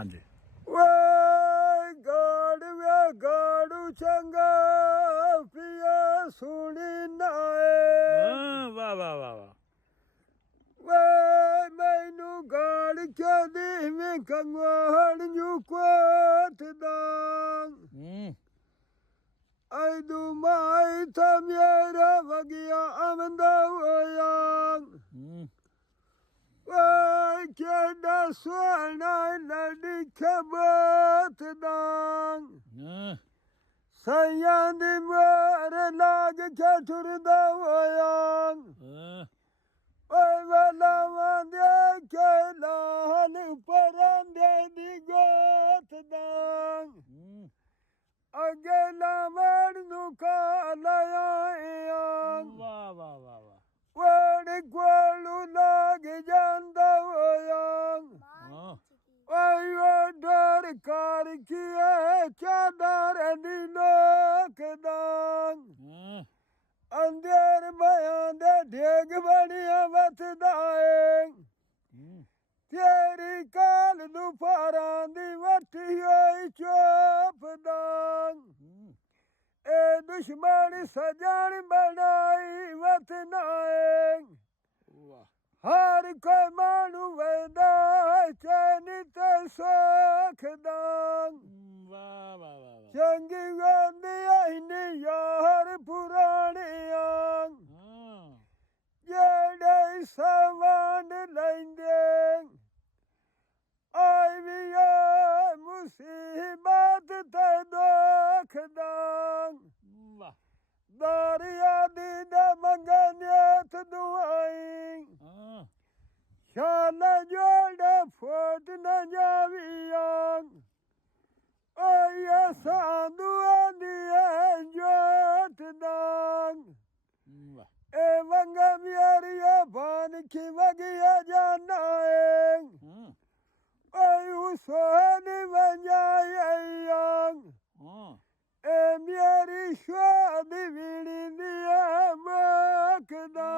ਹਾਂਜੀ ਵੇ ਗਾੜੂ ਚੰਗਾ ਪਿਆ ਸੁਣੀ ਨਾਏ ਵਾਹ ਵਾਹ ਵਾਹ ਵਾਹ ਵੇ ਮੈਨੂੰ ਗਾੜ ਚਦੀ ਮੈਂ ਕੰਗਵਾੜ ਨੂੰ ਕੋਟ ਦਾਂ ai du mai tham yera vagia amanda oyang ai keda suana na dikabat dang sayang di mare lag chatur da oyang ai wala wande kela han parande di got dang ਅਗਲਾ ਮੜ ਨੂੰ ਕਾਲਿਆਂ ਵਾਹ ਵਾਹ ਵਾਹ ਵਾਹ ਵੜ ਕੋਲੂ ਲੱਗ ਜਾਂਦਾ ਹੋਇਆ ਆਈ ਉਹ ਡਰ ਕਰ ਕੀਏ ਚਾਦਰ ਦੀ ਲੋਕਦਾਂ ਅੰਦਰ ਬਿਆਂ ਦੇ ਢੇਗ ਬਣਿਆ ਵਸਦਾ ਏ ਤੇਰੀ ਕਾਲ ਨੂੰ ਪਾਰਾਂ ਦੀ ਵੱਟੀ ਹੋਈ ਚੋਪਦਾਂ ਇਹ ਦੁਸ਼ਮਣ ਸਜਣ ਬਣਾਈ ਵਤਨਾਏ ਹਰ ਕੋਈ ਮਾਣੂ ਵੇਦਾ ਚੈਨੀ ਤੇ ਸੋਖਦਾਂ ਵਾਹ ਵਾਹ ਵਾਹ ਚੰਗੀ ਗੰਦੀ ਆਈਨੀ ਯਾਰ ਪੁਰਾਣੀਆਂ ਜਿਹੜੇ ਸਵਾਂਡ ਲੈਂਦੇ ਆਈ ਵੀ ਆ ਮੁਸੀਬਤ ਤੇ ਦੁੱਖ ਦਾਂ ਵਾਹ ਦਰਿਆ ਦੀ ਦਾ ਮੰਗਨਿਆਤ ਦੁਆਈ ਸ਼ਾਨ ਜੋੜ ਫੋਟ ਨਾ ਜਾਵੀਆਂ ਆਈ ਸਾਧੂਆਂ ਦੀ ਜੋਟ ਦਾਂ ਏ ਵੰਗਾ ਮਿਆਰੀਆ ਬਾਨ ਕੀ ਵਗਿਆ ਜਾਣਾ ਏ ਏ ਹੁਸੈਨ ਵੰਜਾਈਆਂ ਏ ਮੇਰੀ ਸ਼ਾਦੀ ਵੀੜੀ ਦੀ ਮੱਕਦਾ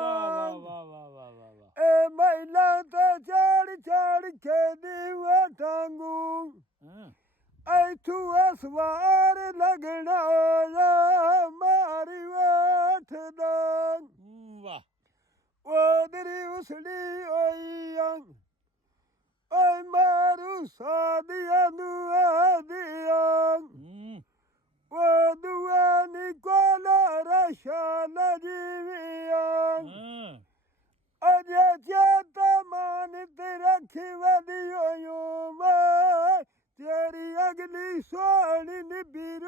ਵਾਹ ਵਾਹ ਵਾਹ ਵਾਹ ਏ ਮਹਿਲਾ ਤੇ ਚੜ ਕੇ ਦੀਵਾ ਟਾਂਗੂ ਏ ਤੂੰ ਅਸਵਾਰ ਲੱਗਣਾ ਮਾਰੀ ਵਠਦਾ ਵਾਹ ਉਹਦਰੀ ਉਸੜੀ ਹੋਈਆਂ ਓਏ ਮਾਰੂ ਸਾਦੀਆਂ ਦੁਆਦੀਆਂ ਉਹ ਦੁਆ ਨਿਕੋਲ ਰਸ਼ਾ ਨਜੀਵੀਆਂ ਅਜੇ ਚੇਤਾ ਮਾਨ ਤੇ ਰੱਖੀ ਵਧਿਓ ਮੈਂ ਤੇਰੀ ਅਗਲੀ ਸੋਹਣੀ ਨਿਬੀ